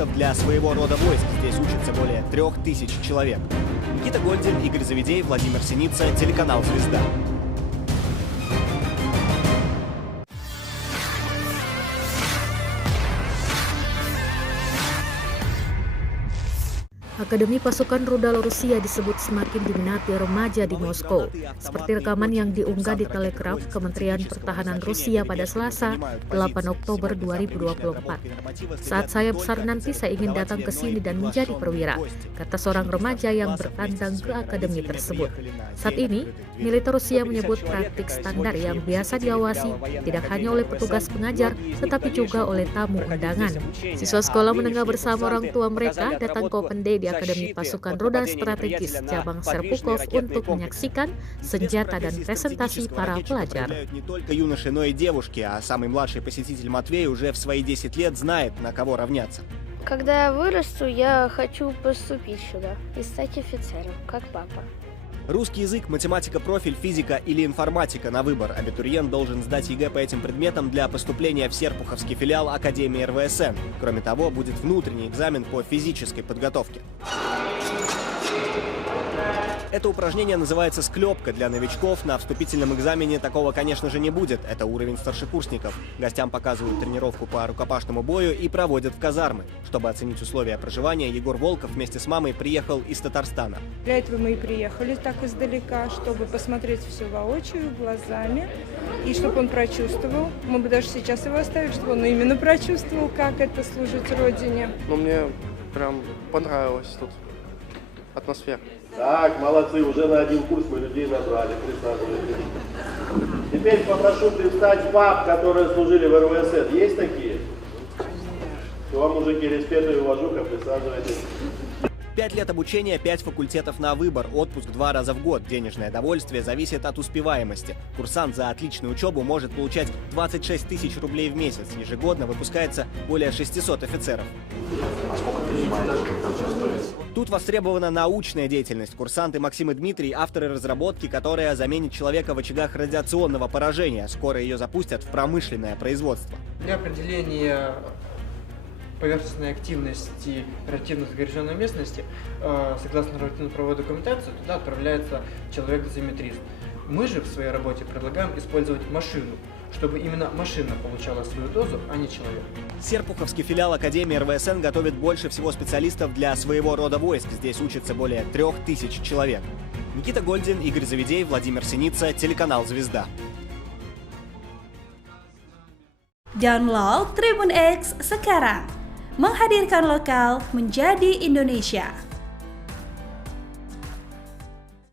специалистов для своего рода войск. Здесь учатся более 3000 человек. Никита Гольдин, Игорь Завидей, Владимир Синица, телеканал «Звезда». Akademi Pasukan Rudal Rusia disebut semakin diminati remaja di Moskow. Seperti rekaman yang diunggah di Telegraph Kementerian Pertahanan Rusia pada Selasa, 8 Oktober 2024. Saat saya besar nanti saya ingin datang ke sini dan menjadi perwira, kata seorang remaja yang bertandang ke akademi tersebut. Saat ini, militer Rusia menyebut praktik standar yang biasa diawasi tidak hanya oleh petugas pengajar, tetapi juga oleh tamu undangan. Siswa sekolah menengah bersama orang tua mereka datang ke Open Day di Akademi Pasukan Rudal Strategis cabang Serpukov untuk menyaksikan senjata dan presentasi para pelajar. Не только юноши, но и девушки, а самый младший посетитель Матвей уже в свои 10 лет знает, на кого равняться. Когда я вырасту, я хочу поступить сюда и стать офицером, как папа. Русский язык, математика, профиль, физика или информатика на выбор. Абитуриент должен сдать ЕГЭ по этим предметам для поступления в Серпуховский филиал Академии РВСН. Кроме того, будет внутренний экзамен по физической подготовке. Это упражнение называется «Склепка» для новичков. На вступительном экзамене такого, конечно же, не будет. Это уровень старшекурсников. Гостям показывают тренировку по рукопашному бою и проводят в казармы. Чтобы оценить условия проживания, Егор Волков вместе с мамой приехал из Татарстана. Для этого мы и приехали так издалека, чтобы посмотреть все воочию, глазами, и чтобы он прочувствовал. Мы бы даже сейчас его оставили, чтобы он именно прочувствовал, как это служить Родине. Ну, мне прям понравилось тут атмосфера. Так, молодцы, уже на один курс мы людей набрали, присаживайтесь. Теперь попрошу представить пап, которые служили в РВСН. Есть такие? Вам, мужики, респект и уважуха, присаживайтесь. 5 лет обучения, 5 факультетов на выбор, отпуск 2 раза в год. Денежное довольствие зависит от успеваемости. Курсант за отличную учебу может получать 26 тысяч рублей в месяц. Ежегодно выпускается более 600 офицеров. Тут востребована научная деятельность. Курсанты Максим и Дмитрий – авторы разработки, которая заменит человека в очагах радиационного поражения. Скоро ее запустят в промышленное производство. Для определения поверхностной активности радиоактивно загрязненной местности, согласно радиоактивно-правовой документации, туда отправляется человек-дозиметрист. Мы же в своей работе предлагаем использовать машину, чтобы именно машина получала свою дозу, а не человек. Серпуховский филиал Академии РВСН готовит больше всего специалистов для своего рода войск. Здесь учатся более 3000 человек. Никита Гольдин, Игорь Завидей, Владимир Синица, телеканал «Звезда». Download Tribun X sekarang, menghadirkan lokal menjadi Indonesia.